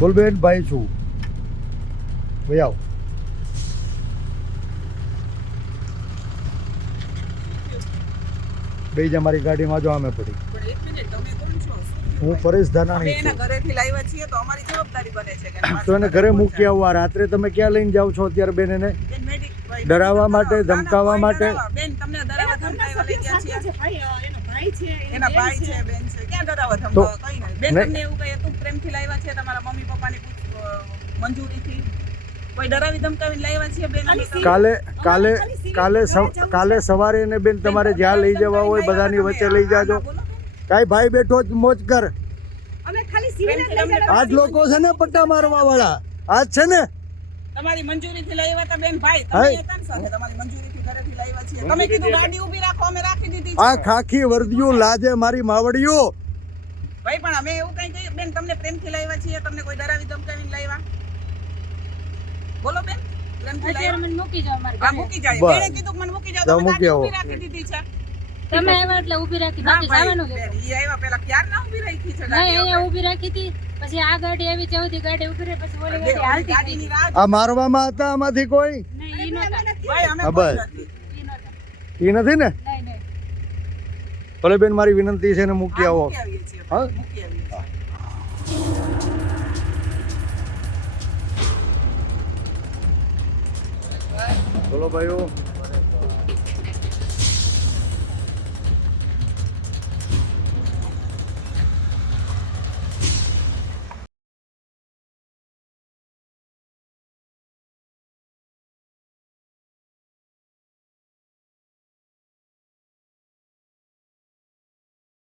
બોલ બેન ભાઈ છું. ભાઈ આવ. બે જ અમારી ગાડીમાં જો અમે પડી. હું પરેશ ધાનાણી છું. તો એને ઘરે. મૂકી આવવા રાત્રે તમે ક્યાં લઈને જાઓ છો અત્યારે બેન એને? ડરાવવા માટે, ધમકાવવા માટે? ડરાવવા. બેન તમને ડરાવવા ધમકાવવા લઈ ગયા છીએ એના ભાઈ છે. બેન છે. ક્યાં ડરાવવા તો- કઈ નહીં. બેન તમને એવું કહે તું પ્રેમથી લાવ્યા છે તમારા મમ્મી પપ્પાની મંજૂરીથી? કોઈ ડરાવી ધમકાવીને લાવ્યા છે બેન કાલે કાલે કાલે કાલે સવારે ને બેન તમારે જ્યાં લઈ જવા હોય બધાની વચ્ચે લઈ જાજો. કાંઈ ભાઈ બેઠો જ મોજ કર. ખાલી સિવિલ જ આજ લોકો છે. ને પટ્ટા મારવા વાળા આજ છે ને તમારી મંજૂરીથી લાવ્યા હતા બેન ભાઈ. તમે હતા ને સાથે તમારી મંજૂરીથી ઘરેથી આવ્યા છીએ. તમે કીધું ગાડી ઊભી રાખો અમે રાખી દીધી આ ખાખી વર્દીઓ લાજે મારી માવડીઓ. ભાઈ પણ અમે એવું કઈ કહ્યું? બેન તમને પ્રેમથી લાવ્યા છીએ તમને કોઈ ડરાવી ધમકાવીને આવ્યા? બોલો બેન પ્રેમથી લઈ આવ્યા? મને મૂકી જાવ મારી હા મૂકી જાય બસ. બેને કીધું મને મૂકી જાઓ, તમે ગાડી ઊભી રાખી દીધી છે. તમે આવ્યા એટલે ઊભી રાખી બાકી જવાનું કે ઈ આવ્યા પેલા ક્યાર ના ઊભી રાખી છે નહીં અહીંયા ઊભી રાખી હતી પછી આ ગાડી આવી ચૌથી ગાડી ઊભી રહી પછી ઓલી ગાડી હાલતી ગાડીની રાહ આ મારવામાં હતા આમાંથી કોઈ? નહીં ઈ નહોતા. ભાઈ અમે બસ. ઈ એ નથી ને? નહીં નહીં. ભલે બેન મારી વિનંતી છે ને મૂકી હા, આવો હા? મૂકી આવીએ બોલો ભાઈઓ.